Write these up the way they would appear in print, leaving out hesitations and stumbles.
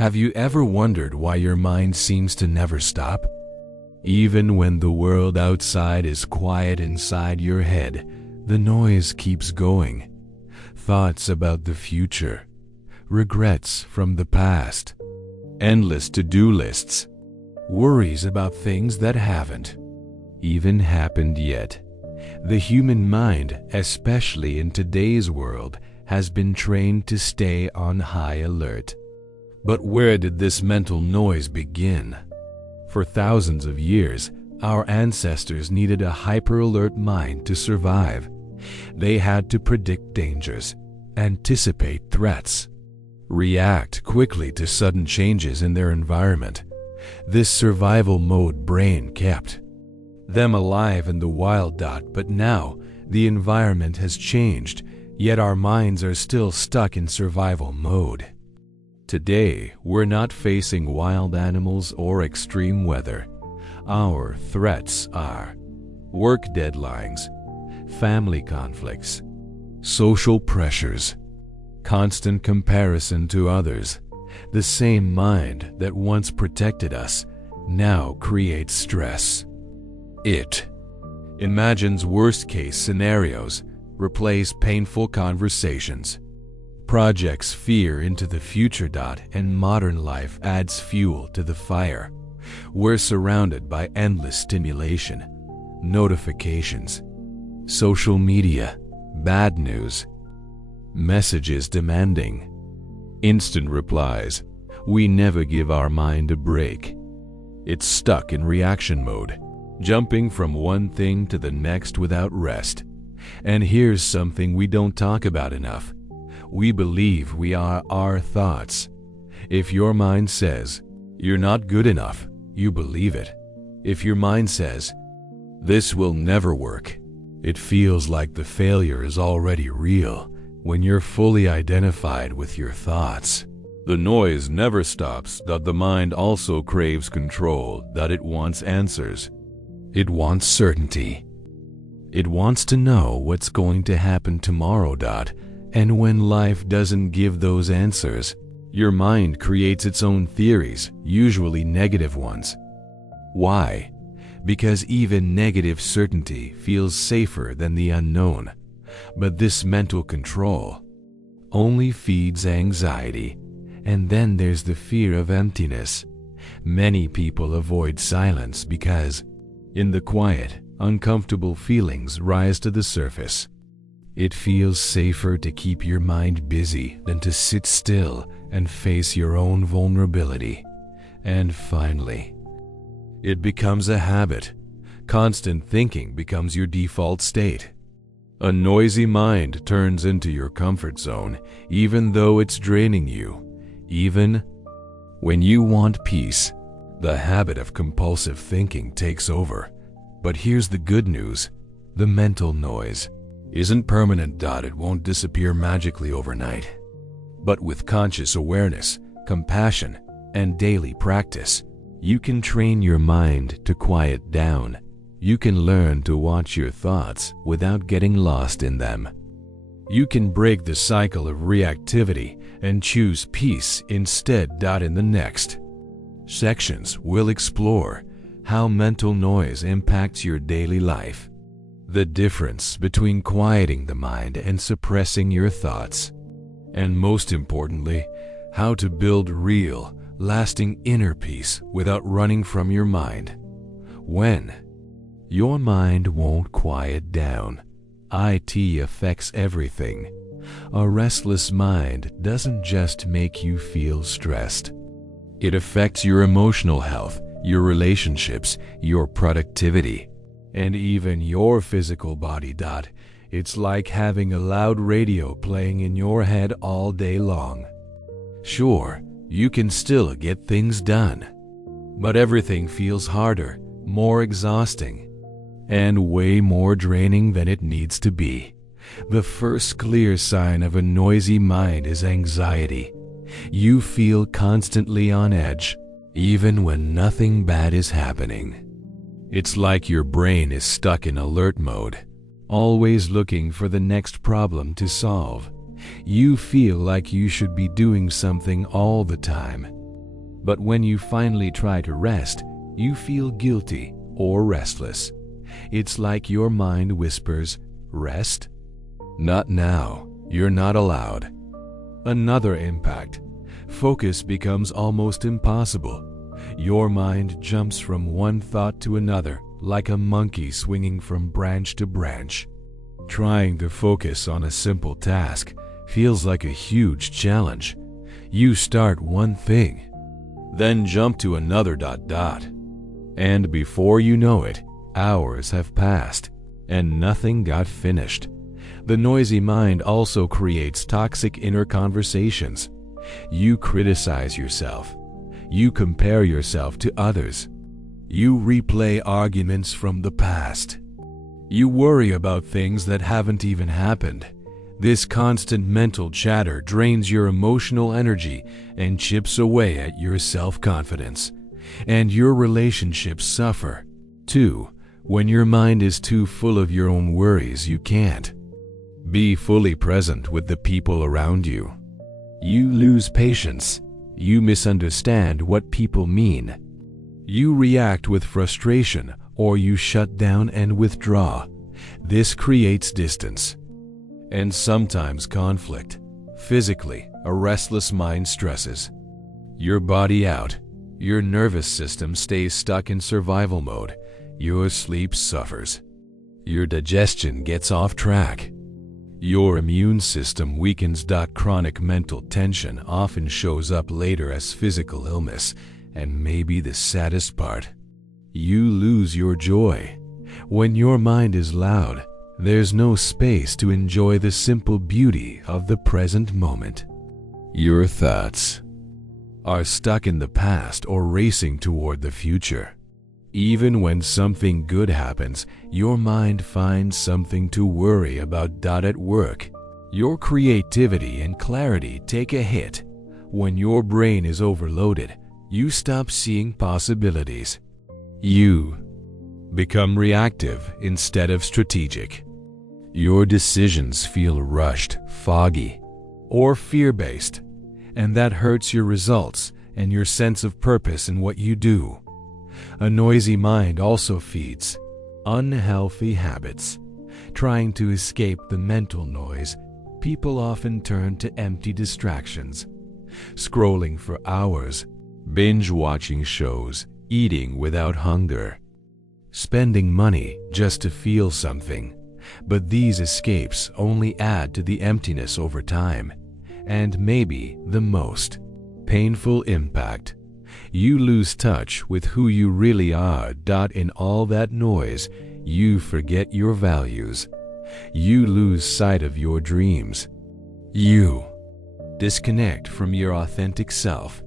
Have you ever wondered why your mind seems to never stop? Even when the world outside is quiet inside your head, the noise keeps going. Thoughts about the future, regrets from the past, endless to-do lists, worries about things that haven't even happened yet. The human mind, especially in today's world, has been trained to stay on high alert. But where did this mental noise begin? For thousands of years, our ancestors needed a hyper-alert mind to survive. They had to predict dangers, anticipate threats, react quickly to sudden changes in their environment. This survival mode brain kept them alive in the wild. But now, the environment has changed, yet our minds are still stuck in survival mode. Today, we're not facing wild animals or extreme weather. Our threats are work deadlines, family conflicts, social pressures, constant comparison to others. The same mind that once protected us now creates stress. It imagines worst-case scenarios, replays painful conversations, projects fear into the future. And modern life adds fuel to the fire. We're surrounded by endless stimulation, notifications, social media, bad news, messages demanding instant replies. We never give our mind a break. It's stuck in reaction mode, jumping from one thing to the next without rest. And here's something we don't talk about enough. We believe we are our thoughts. If your mind says, "You're not good enough," you believe it. If your mind says, "This will never work," it feels like the failure is already real when you're fully identified with your thoughts. The noise never stops. The mind also craves control. It wants answers. It wants certainty. It wants to know what's going to happen tomorrow. And when life doesn't give those answers, your mind creates its own theories, usually negative ones. Why? Because even negative certainty feels safer than the unknown. But this mental control only feeds anxiety. And then there's the fear of emptiness. Many people avoid silence because in the quiet, uncomfortable feelings rise to the surface. It feels safer to keep your mind busy than to sit still and face your own vulnerability. And finally, it becomes a habit. Constant thinking becomes your default state. A noisy mind turns into your comfort zone, even though it's draining you. Even when you want peace, the habit of compulsive thinking takes over. But here's the good news. The mental noise isn't permanent. It won't disappear magically overnight. But with conscious awareness, compassion, and daily practice, you can train your mind to quiet down. You can learn to watch your thoughts without getting lost in them. You can break the cycle of reactivity and choose peace instead. In the next sections, we'll explore how mental noise impacts your daily life, the difference between quieting the mind and suppressing your thoughts, and most importantly, how to build real, lasting inner peace without running from your mind. When your mind won't quiet down, it affects everything. A restless mind doesn't just make you feel stressed. It affects your emotional health, your relationships, your productivity, and even your physical body. It's like having a loud radio playing in your head all day long. Sure, you can still get things done, but everything feels harder, more exhausting, and way more draining than it needs to be. The first clear sign of a noisy mind is anxiety. You feel constantly on edge, even when nothing bad is happening. It's like your brain is stuck in alert mode, always looking for the next problem to solve. You feel like you should be doing something all the time, But when you finally try to rest, you feel guilty or restless. It's like your mind whispers, "Rest? Not now. You're not allowed." Another impact. Focus becomes almost impossible. Your mind jumps from one thought to another, like a monkey swinging from branch to branch. Trying to focus on a simple task feels like a huge challenge. You start one thing, then jump to another ... And before you know it, hours have passed, and nothing got finished. The noisy mind also creates toxic inner conversations. You criticize yourself. You compare yourself to others. You replay arguments from the past. You worry about things that haven't even happened. This constant mental chatter drains your emotional energy and chips away at your self-confidence. And your relationships suffer. 2. When your mind is too full of your own worries, you can't be fully present with the people around you. You lose patience. You misunderstand what people mean. You react with frustration, or you shut down and withdraw. This creates distance and sometimes conflict. Physically, a restless mind stresses your body out. Your nervous system stays stuck in survival mode. Your sleep suffers. Your digestion gets off track. Your immune system weakens. Chronic mental tension often shows up later as physical illness, and maybe the saddest part, you lose your joy. When your mind is loud, there's no space to enjoy the simple beauty of the present moment. Your thoughts are stuck in the past or racing toward the future. Even when something good happens, your mind finds something to worry about. At work, your creativity and clarity take a hit. When your brain is overloaded, you stop seeing possibilities. You become reactive instead of strategic. Your decisions feel rushed, foggy, or fear-based, and that hurts your results and your sense of purpose in what you do. A noisy mind also feeds unhealthy habits. Trying to escape the mental noise, people often turn to empty distractions. Scrolling for hours, binge-watching shows, eating without hunger, spending money just to feel something. But these escapes only add to the emptiness over time. And maybe the most painful impact, you lose touch with who you really are. In all that noise, you forget your values. You lose sight of your dreams. You disconnect from your authentic self.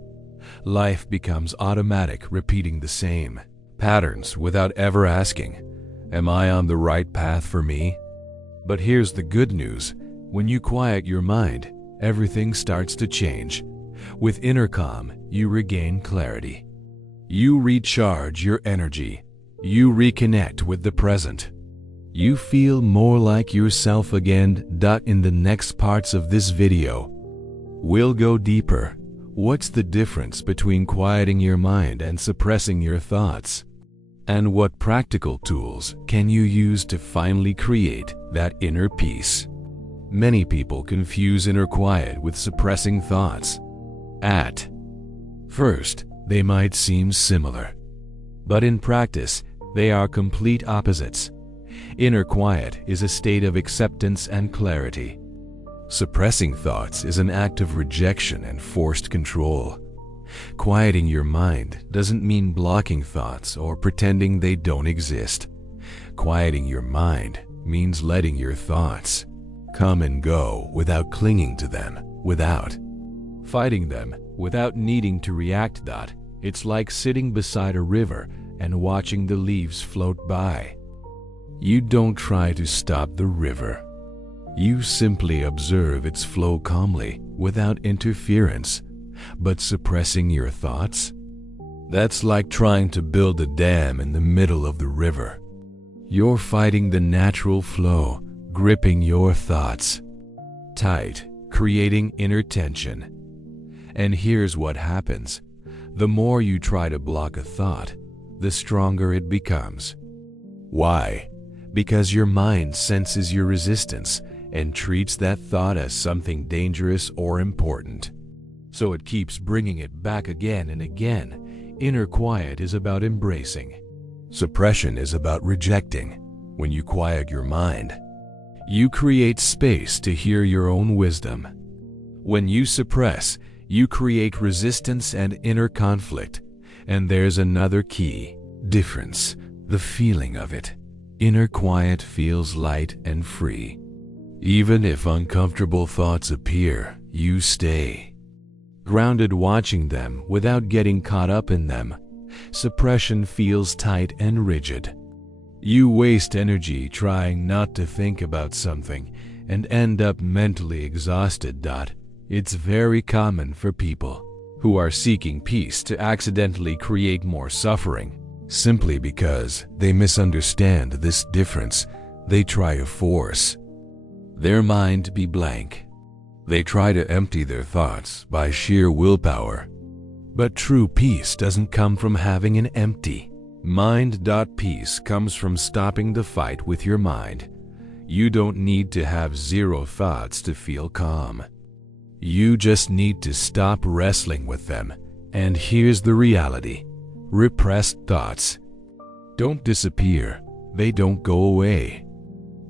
Life becomes automatic, repeating the same patterns without ever asking, "Am I on the right path for me?" But here's the good news. When you quiet your mind, everything starts to change. With inner calm, you regain clarity. You recharge your energy. You reconnect with the present. You feel more like yourself again. In the next parts of this video, we'll go deeper. What's the difference between quieting your mind and suppressing your thoughts? And what practical tools can you use to finally create that inner peace? Many people confuse inner quiet with suppressing thoughts. At first, they might seem similar, but in practice, they are complete opposites. Inner quiet is a state of acceptance and clarity. Suppressing thoughts is an act of rejection and forced control. Quieting your mind doesn't mean blocking thoughts or pretending they don't exist. Quieting your mind means letting your thoughts come and go without clinging to them, without fighting them, without needing to react. It's like sitting beside a river and watching the leaves float by. You don't try to stop the river. You simply observe its flow calmly, without interference. But suppressing your thoughts? That's like trying to build a dam in the middle of the river. You're fighting the natural flow, gripping your thoughts tight, creating inner tension. And here's what happens. The more you try to block a thought, the stronger it becomes. Why? Because your mind senses your resistance and treats that thought as something dangerous or important. So it keeps bringing it back again and again. Inner quiet is about embracing. Suppression is about rejecting. When you quiet your mind, you create space to hear your own wisdom. When you suppress, you create resistance and inner conflict. And there's another key difference: the feeling of it. Inner quiet feels light and free. Even if uncomfortable thoughts appear, you stay grounded watching them without getting caught up in them. Suppression feels tight and rigid. You waste energy trying not to think about something and end up mentally exhausted. It's very common for people who are seeking peace to accidentally create more suffering. Simply because they misunderstand this difference, they try to force their mind to be blank. They try to empty their thoughts by sheer willpower. But true peace doesn't come from having an empty mind. Peace comes from stopping the fight with your mind. You don't need to have zero thoughts to feel calm. You just need to stop wrestling with them. And here's the reality: repressed thoughts don't disappear. They don't go away.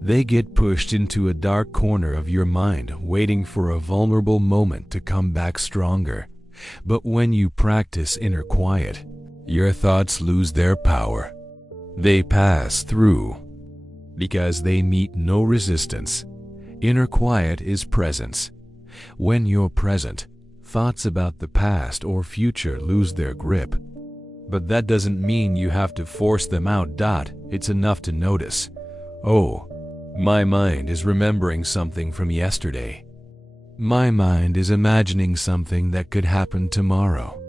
They get pushed into a dark corner of your mind, waiting for a vulnerable moment to come back stronger. But when you practice inner quiet, your thoughts lose their power. They pass through because they meet no resistance. Inner quiet is presence. When you're present, thoughts about the past or future lose their grip. But that doesn't mean you have to force them out. It's enough to notice, oh, my mind is remembering something from yesterday. My mind is imagining something that could happen tomorrow.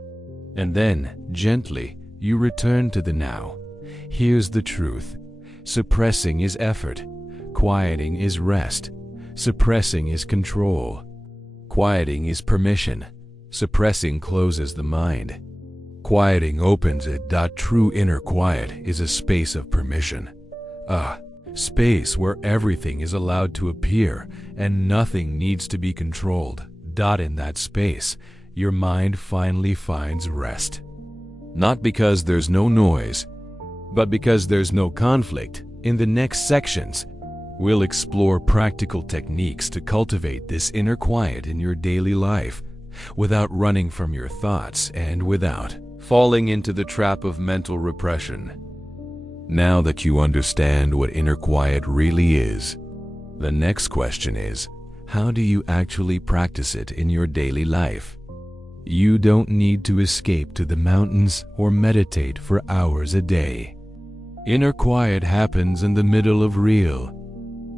And then, gently, you return to the now. Here's the truth: suppressing is effort. Quieting is rest. Suppressing is control. Quieting is permission. Suppressing closes the mind. Quieting opens it. True inner quiet is a space of permission. A space where everything is allowed to appear and nothing needs to be controlled. In that space, your mind finally finds rest. Not because there's no noise, but because there's no conflict. In the next sections, we'll explore practical techniques to cultivate this inner quiet in your daily life, without running from your thoughts and without falling into the trap of mental repression. Now that you understand what inner quiet really is, the next question is, how do you actually practice it in your daily life? You don't need to escape to the mountains or meditate for hours a day. Inner quiet happens in the middle of real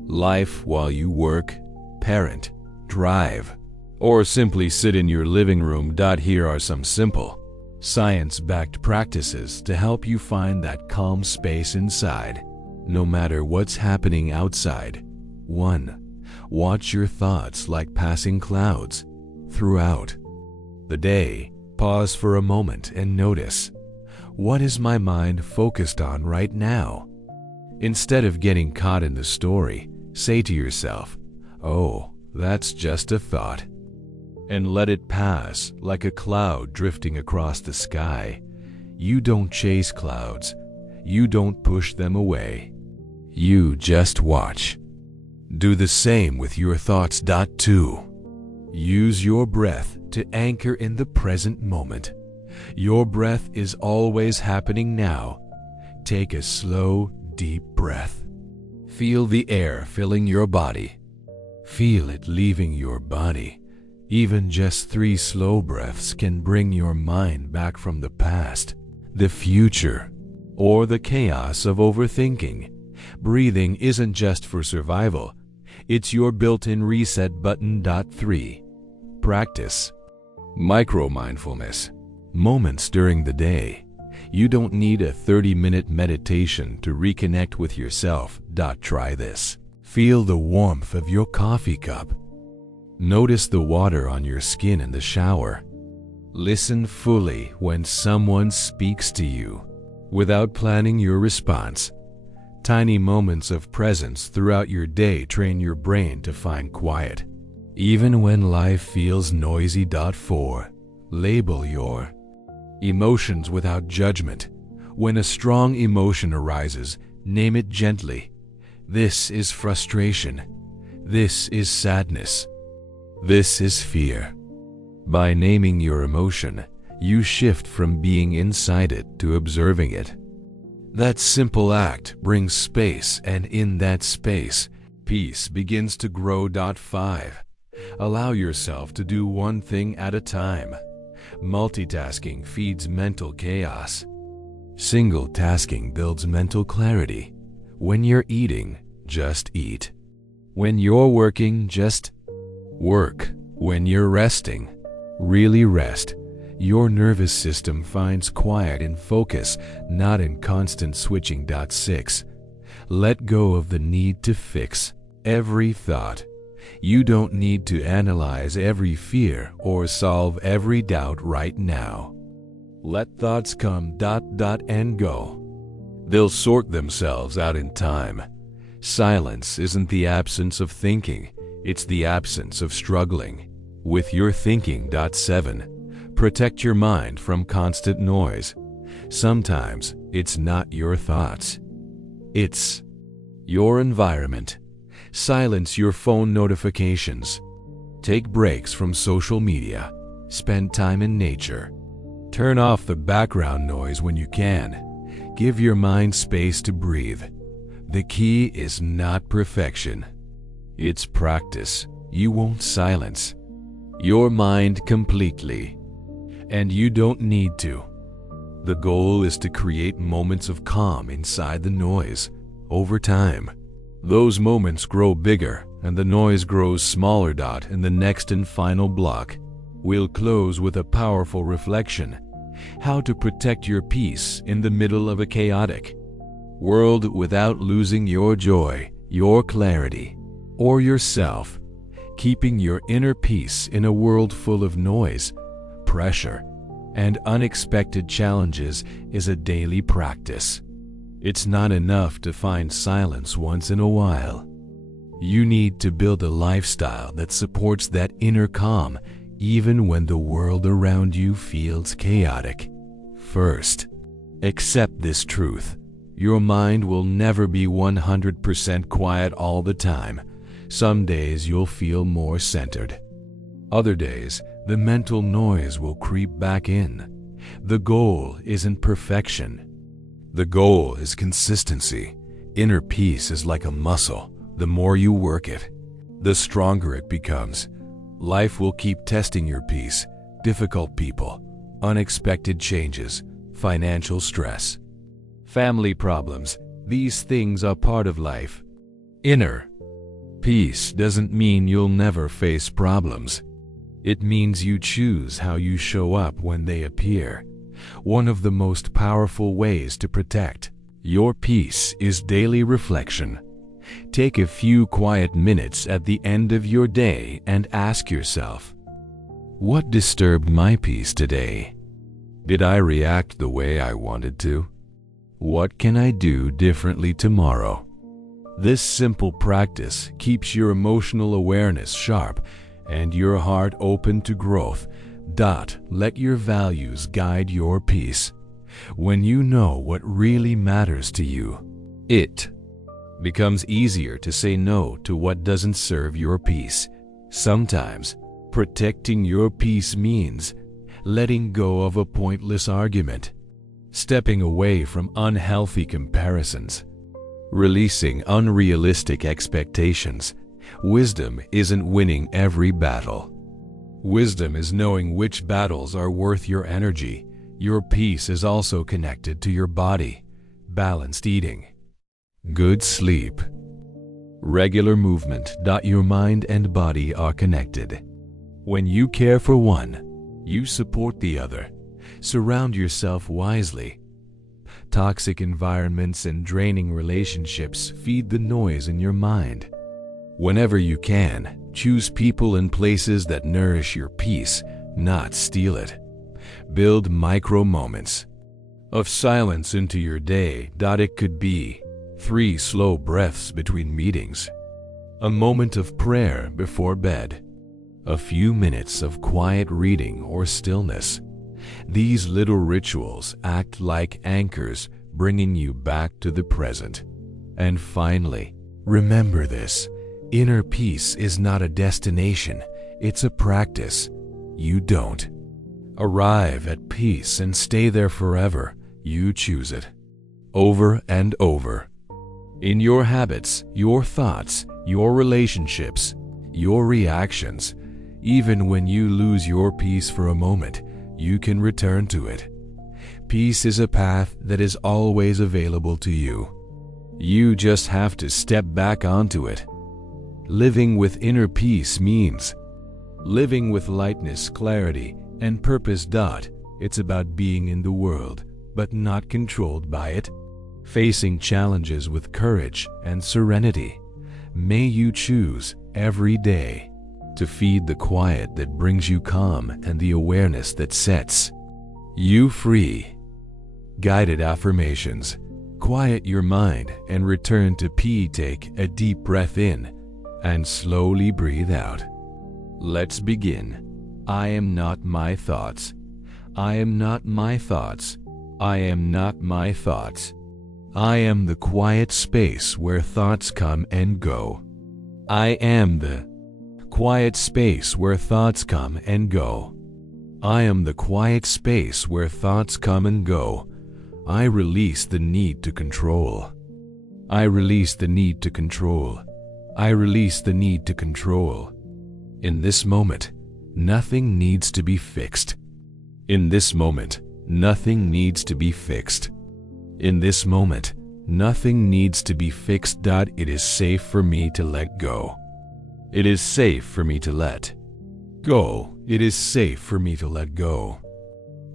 life, while you work, parent, drive, or simply sit in your living room. Here are some simple, science-backed practices to help you find that calm space inside, no matter what's happening outside. 1. Watch your thoughts like passing clouds. Throughout the day, pause for a moment and notice, what is my mind focused on right now? Instead of getting caught in the story, say to yourself, oh, that's just a thought, and let it pass like a cloud drifting across the sky. You don't chase clouds. You don't push them away. You just watch. Do the same with your thoughts. 2. Use your breath to anchor in the present moment. Your breath is always happening now. Take a slow, deep breath. Feel the air filling your body. Feel it leaving your body. Even just 3 slow breaths can bring your mind back from the past, the future, or the chaos of overthinking. Breathing isn't just for survival. It's your built-in reset button. 3. Practice micro-mindfulness. Moments during the day. You don't need a 30-minute meditation to reconnect with yourself. Try this. Feel the warmth of your coffee cup. Notice the water on your skin in the shower. Listen fully when someone speaks to you, without planning your response. Tiny moments of presence throughout your day train your brain to find quiet. Even when life feels noisy. 4. Label your emotions without judgment. When a strong emotion arises, name it gently. This is frustration. This is sadness. This is fear. By naming your emotion, you shift from being inside it to observing it. That simple act brings space, and in that space, peace begins to grow. 5. Allow yourself to do one thing at a time. Multitasking feeds mental chaos. Single tasking builds mental clarity. When you're eating, just eat. When you're working, just work. When you're resting, really rest. Your nervous system finds quiet in focus, not in constant switching. 6. Let go of the need to fix every thought. You don't need to analyze every fear or solve every doubt right now. Let thoughts come and go. They'll sort themselves out in time. Silence isn't the absence of thinking, it's the absence of struggling with your thinking. 7. Protect your mind from constant noise. Sometimes it's not your thoughts. It's your environment. Silence your phone notifications. Take breaks from social media. Spend time in nature. Turn off the background noise when you can. Give your mind space to breathe. The key is not perfection. It's practice. You won't silence your mind completely, and you don't need to. The goal is to create moments of calm inside the noise. Over time, those moments grow bigger and the noise grows smaller. In the next and final block, we'll close with a powerful reflection: how to protect your peace in the middle of a chaotic world without losing your joy, your clarity, or yourself. Keeping your inner peace in a world full of noise, pressure, and unexpected challenges is a daily practice. It's not enough to find silence once in a while. You need to build a lifestyle that supports that inner calm, even when the world around you feels chaotic. First, accept this truth: your mind will never be 100% quiet all the time. Some days you'll feel more centered. Other days, the mental noise will creep back in. The goal isn't perfection. The goal is consistency. Inner peace is like a muscle. The more you work it, the stronger it becomes. Life will keep testing your peace. Difficult people, unexpected changes, financial stress, family problems. These things are part of life. Inner peace doesn't mean you'll never face problems. It means you choose how you show up when they appear. One of the most powerful ways to protect your peace is daily reflection. Take a few quiet minutes at the end of your day and ask yourself, what disturbed my peace today? Did I react the way I wanted to? What can I do differently tomorrow? This simple practice keeps your emotional awareness sharp and your heart open to growth. Let your values guide your peace. When you know what really matters to you, it becomes easier to say no to what doesn't serve your peace. Sometimes, protecting your peace means letting go of a pointless argument, stepping away from unhealthy comparisons, releasing unrealistic expectations. Wisdom isn't winning every battle. Wisdom is knowing which battles are worth your energy. Your peace is also connected to your body. Balanced eating, good sleep, regular movement. Your mind and body are connected. When you care for one, you support the other. Surround yourself wisely. Toxic environments and draining relationships feed the noise in your mind. Whenever you can, choose people and places that nourish your peace, not steal it. Build micro moments of silence into your day. It could be 3 slow breaths between meetings, a moment of prayer before bed, a few minutes of quiet reading or stillness. These little rituals act like anchors, bringing you back to the present. And finally, remember this: inner peace is not a destination, it's a practice. You don't arrive at peace and stay there forever. You choose it over and over. In your habits, your thoughts, your relationships, your reactions. Even when you lose your peace for a moment, you can return to it. Peace is a path that is always available to you. You just have to step back onto it. Living with inner peace means living with lightness, clarity, and purpose. It's about being in the world, but not controlled by it. Facing challenges with courage and serenity. May you choose every day to feed the quiet that brings you calm and the awareness that sets you free. Guided affirmations. Quiet your mind and return to peace. Take a deep breath in and slowly breathe out. Let's begin. I am not my thoughts. I am not my thoughts. I am not my thoughts. I am the quiet space where thoughts come and go. I am the quiet space where thoughts come and go. I am the quiet space where thoughts come and go. I release the need to control. I release the need to control. I release the need to control. In this moment, nothing needs to be fixed. In this moment, nothing needs to be fixed. In this moment, nothing needs to be fixed. It is safe for me to let go. It is safe for me to let go. It is safe for me to let go.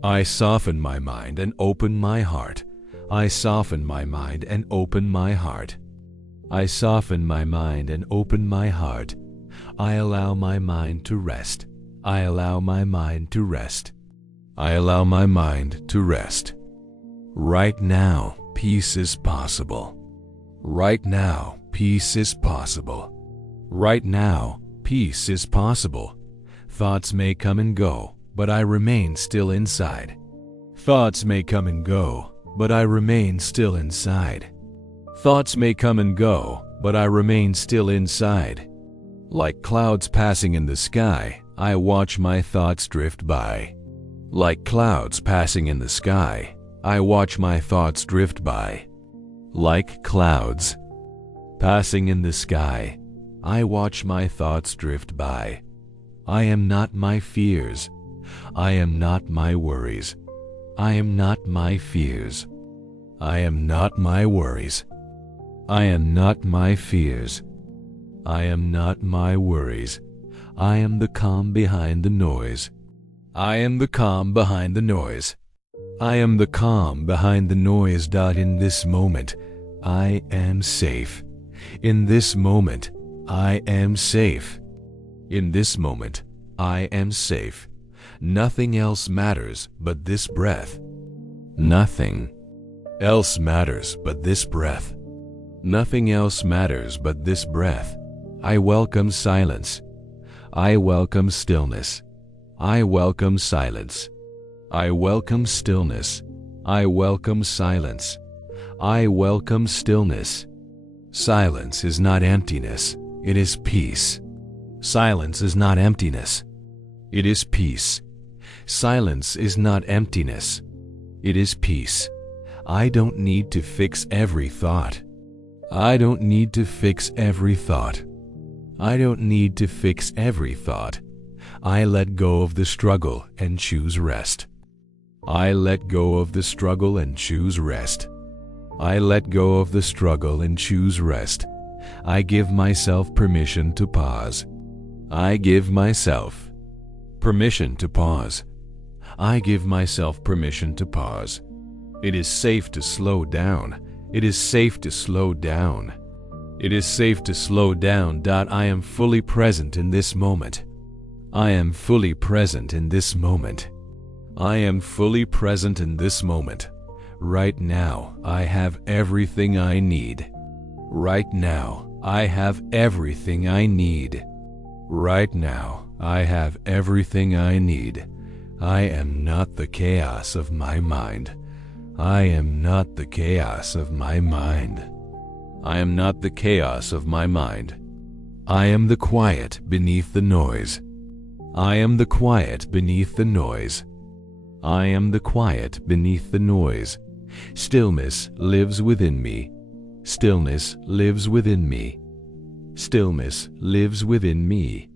I soften my mind and open my heart. I soften my mind and open my heart. I soften my mind and open my heart. I allow my mind to rest. I allow my mind to rest. I allow my mind to rest. Right now, peace is possible. Right now, peace is possible. Right now, peace is possible. Thoughts may come and go, but I remain still inside. Thoughts may come and go, but I remain still inside. Thoughts may come and go, but I remain still inside. Like clouds passing in the sky, I watch my thoughts drift by. Like clouds passing in the sky, I watch my thoughts drift by. Like clouds passing in the sky, I watch my thoughts drift by. I am not my fears. I am not my worries. I am not my fears. I am not my worries. I am not my fears. I am not my worries. I am the calm behind the noise. I am the calm behind the noise. I am the calm behind the noise. In this moment, I am safe. In this moment, I am safe. In this moment, I am safe. Nothing else matters but this breath. Nothing else matters but this breath. Nothing else matters but this breath. I welcome silence. I welcome stillness. I welcome silence. I welcome stillness. I welcome silence. I welcome stillness. Silence is not emptiness, it is peace. Silence is not emptiness, it is peace. Silence is not emptiness, it is peace. I don't need to fix every thought. I don't need to fix every thought. I don't need to fix every thought. I let go of the struggle and choose rest. I let go of the struggle and choose rest. I let go of the struggle and choose rest. I give myself permission to pause. I give myself permission to pause. I give myself permission to pause. It is safe to slow down. It is safe to slow down. It is safe to slow down. I am fully present in this moment. I am fully present in this moment. I am fully present in this moment. Right now, I have everything I need. Right now, I have everything I need. Right now, I have everything I need. I am not the chaos of my mind. I am not the chaos of my mind. I am not the chaos of my mind. I am the quiet beneath the noise. I am the quiet beneath the noise. I am the quiet beneath the noise. Stillness lives within me. Stillness lives within me. Stillness lives within me.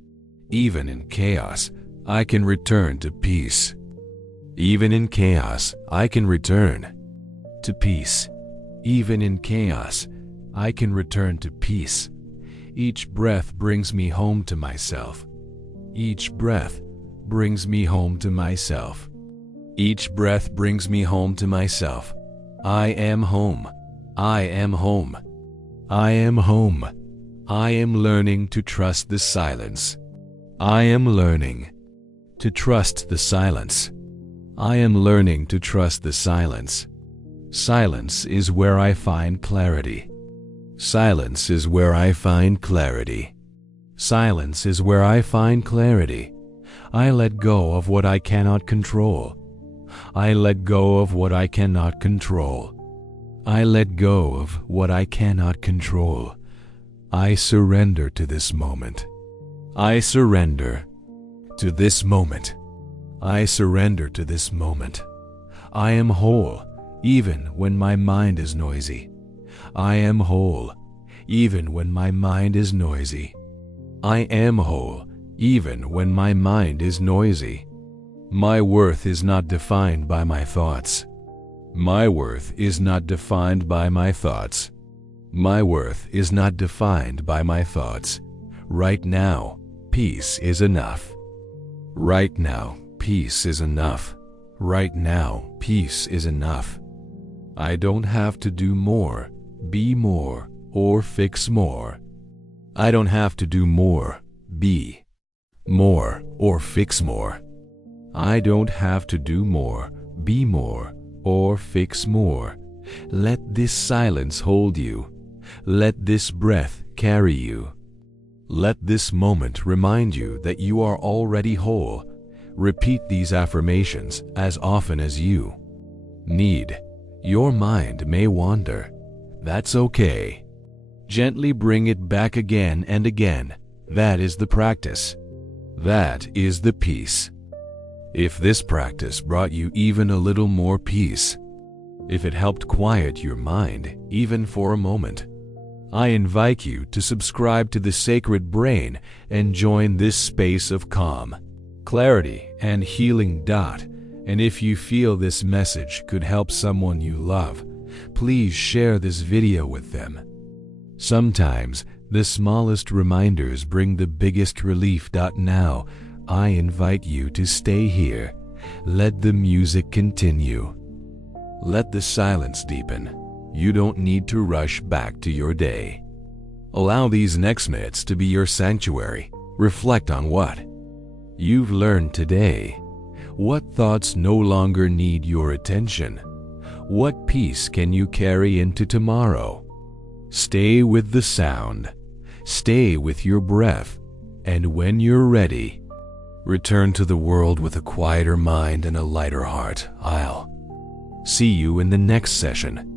Even in chaos, I can return to peace. Even in chaos, I can return to peace. Even in chaos, I can return to peace. Each breath brings me home to myself. Each breath brings me home to myself. Each breath brings me home to myself. I am home. I am home. I am home. I am learning to trust the silence. I am learning to trust the silence. I am learning to trust the silence. Silence is where I find clarity. Silence is where I find clarity. Silence is where I find clarity. I let go of what I cannot control. I let go of what I cannot control. I let go of what I cannot control. I surrender to this moment. I surrender to this moment. I surrender to this moment. I am whole, even when my mind is noisy. I am whole, even when my mind is noisy. I am whole, even when my mind is noisy. My worth is not defined by my thoughts. My worth is not defined by my thoughts. My worth is not defined by my thoughts. Right now, peace is enough. Right now, peace is enough. Right now, peace is enough. I don't have to do more, be more, or fix more. I don't have to do more, be more, or fix more. I don't have to do more, be more, or fix more. Let this silence hold you. Let this breath carry you. Let this moment remind you that you are already whole. Repeat these affirmations as often as you need. Your mind may wander. That's okay. Gently bring it back again and again. That is the practice. That is the peace. If this practice brought you even a little more peace, if it helped quiet your mind even for a moment, I invite you to subscribe to the Sacred Brain and join this space of calm, clarity, and healing. And if you feel this message could help someone you love, please share this video with them. Sometimes the smallest reminders bring the biggest relief. Now, I invite you to stay here. Let the music continue. Let the silence deepen. You don't need to rush back to your day. Allow these next minutes to be your sanctuary. Reflect on what you've learned today. What thoughts no longer need your attention? What peace can you carry into tomorrow? Stay with the sound. Stay with your breath. And when you're ready, return to the world with a quieter mind and a lighter heart. I'll see you in the next session.